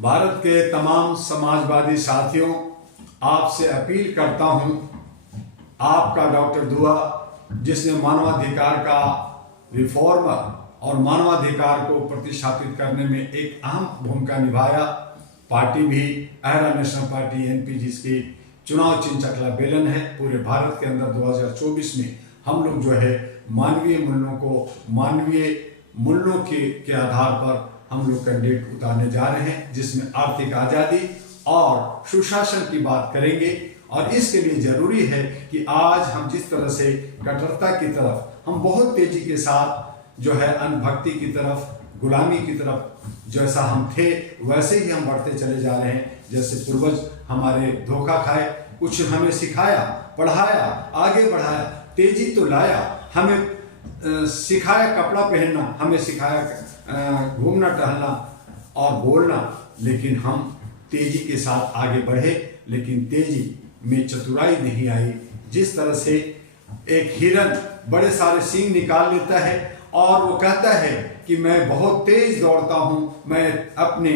भारत के तमाम समाजवादी साथियों, आपसे अपील करता हूं, आपका डॉक्टर दुआ जिसने मानवाधिकार का रिफॉर्मर और मानवाधिकार को प्रतिष्ठापित करने में एक अहम भूमिका निभाया। पार्टी भी अहरा नेशनल पार्टी एनपी जिसकी चुनाव चिन्ह चकला बेलन है। पूरे भारत के अंदर 2024 में हम लोग जो है मानवीय मूल्यों के आधार पर हम लोग कैंडिडेट उतारने जा रहे हैं, जिसमें आर्थिक आज़ादी और सुशासन की बात करेंगे। और इसके लिए जरूरी है कि आज हम जिस तरह से कट्टरता की तरफ हम बहुत तेजी के साथ जो है अनभक्ति की तरफ, गुलामी की तरफ जैसा हम थे वैसे ही हम बढ़ते चले जा रहे हैं। जैसे पूर्वज हमारे धोखा खाए, कुछ हमें सिखाया, पढ़ाया, आगे बढ़ाया, तेजी तो लाया, हमें सिखाया कपड़ा पहनना, हमें सिखाया घूमना टहलना और बोलना, लेकिन हम तेजी के साथ आगे बढ़े, लेकिन तेजी में चतुराई नहीं आई। जिस तरह से एक हिरन बड़े सारे सींग निकाल लेता है और वो कहता है कि मैं बहुत तेज दौड़ता हूँ, मैं अपने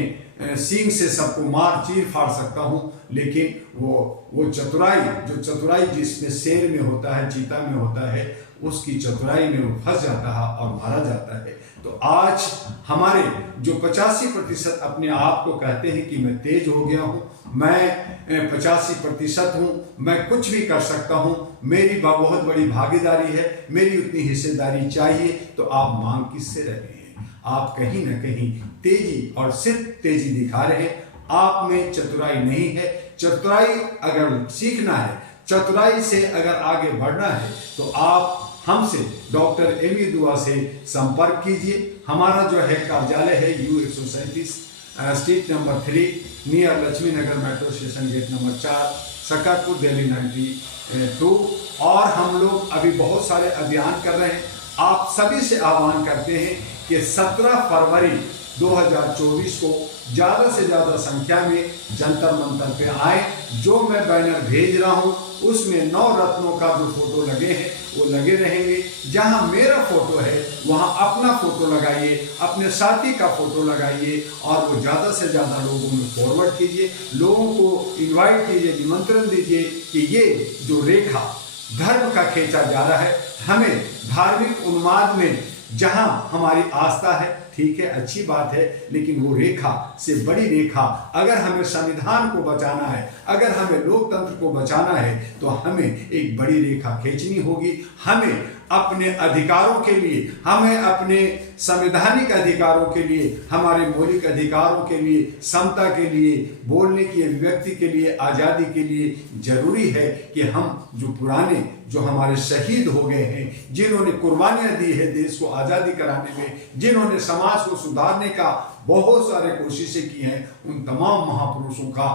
सींग से सबको मार चीर फाड़ सकता हूँ, लेकिन वो चतुराई जिसमेन शेर में होता है, चीता में होता है, उसकी चतुराई में वो फंस जाता है और मारा जाता है। तो आज हमारे जो 85% अपने आप को कहते हैं कि मैं तेज हो गया हूँ, मैं 85% हूँ, मैं कुछ भी कर सकता हूँ, मेरी बहुत बड़ी भागीदारी है, मेरी उतनी हिस्सेदारी चाहिए, तो आप मांग किससे रहे हैं? आप कहीं ना कहीं तेजी और सिर्फ तेजी दिखा रहे हैं, आप में चतुराई नहीं है। चतुराई अगर सीखना है, चतुराई से अगर आगे बढ़ना है, तो आप हमसे डॉक्टर एमी दुआ से संपर्क कीजिए। हमारा जो है कार्यालय है U137 street number 3 near Laxmi Nagar metro station gate number 4 Shakarpur Delhi 92। और हम लोग अभी बहुत सारे अभियान कर रहे हैं। आप सभी से आह्वान करते हैं कि 17 फरवरी 2024 को ज़्यादा से ज़्यादा संख्या में जंतर मंतर पे आए। जो मैं बैनर भेज रहा हूँ उसमें 9 रत्नों का जो फोटो लगे हैं वो लगे रहेंगे। जहाँ मेरा फोटो है वहाँ अपना फोटो लगाइए, अपने साथी का फोटो लगाइए और वो ज़्यादा से ज़्यादा लोगों में फॉरवर्ड कीजिए। लोगों को इनवाइट कीजिए, निमंत्रण दीजिए कि ये जो रेखा धर्म का खींचा जा रहा है, हमें धार्मिक उन्माद में जहां हमारी आस्था है, ठीक है, अच्छी बात है, लेकिन वो रेखा से बड़ी रेखा, अगर हमें संविधान को बचाना है, अगर हमें लोकतंत्र को बचाना है, तो हमें एक बड़ी रेखा खींचनी होगी। हमें अपने अधिकारों के लिए, हमें अपने संवैधानिक अधिकारों के लिए, हमारे मौलिक अधिकारों के लिए, समता के लिए, बोलने की अभिव्यक्ति के लिए, आज़ादी के लिए जरूरी है कि हम जो पुराने जो हमारे शहीद हो गए हैं, जिन्होंने कुर्बानियां दी है देश को आज़ादी कराने में, जिन्होंने समाज को सुधारने का बहुत सारे कोशिशें की हैं, उन तमाम महापुरुषों का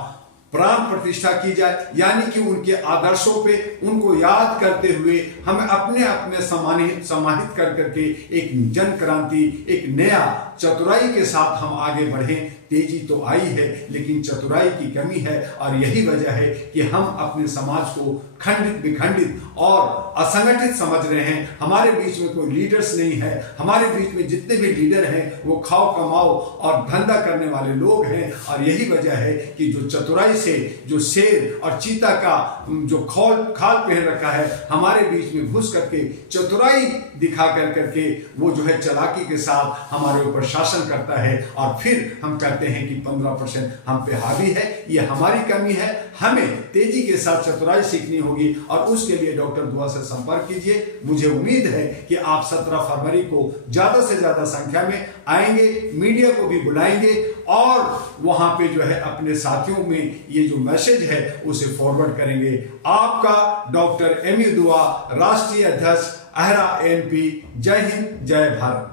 प्राण प्रतिष्ठा की जाए। यानी कि उनके आदर्शों पे उनको याद करते हुए हमें अपने सम्मानित कर करके एक जन क्रांति, एक नया चतुराई के साथ हम आगे बढ़ें। तेजी तो आई है, लेकिन चतुराई की कमी है, और यही वजह है कि हम अपने समाज को खंडित विखंडित और असंगठित समझ रहे हैं। हमारे बीच में कोई लीडर्स नहीं है। हमारे बीच में जितने भी लीडर हैं वो खाओ कमाओ और धंधा करने वाले लोग हैं। और यही वजह है कि जो चतुराई से जो शेर और चीता का जो खाल पहन रखा है, हमारे बीच में घुस करके चतुराई दिखा करके वो जो है चालाकी के साथ हमारे ऊपर शासन करता है। और फिर हम कहते हैं कि 15% हम पे हावी है। ये हमारी कमी है। हमें तेजी के साथ चतुराई सीखनी होगी, और उसके लिए डॉक्टर दुआ से संपर्क कीजिए। मुझे उम्मीद है कि आप 17 फरवरी को ज्यादा से ज्यादा संख्या में आएंगे, मीडिया को भी बुलाएंगे और वहां पे जो है अपने साथियों में ये जो मैसेज है उसे फॉरवर्ड करेंगे। आपका डॉक्टर एमी दुआ, राष्ट्रीय अध्यक्ष अहरा एनपी। जय हिंद, जय भारत।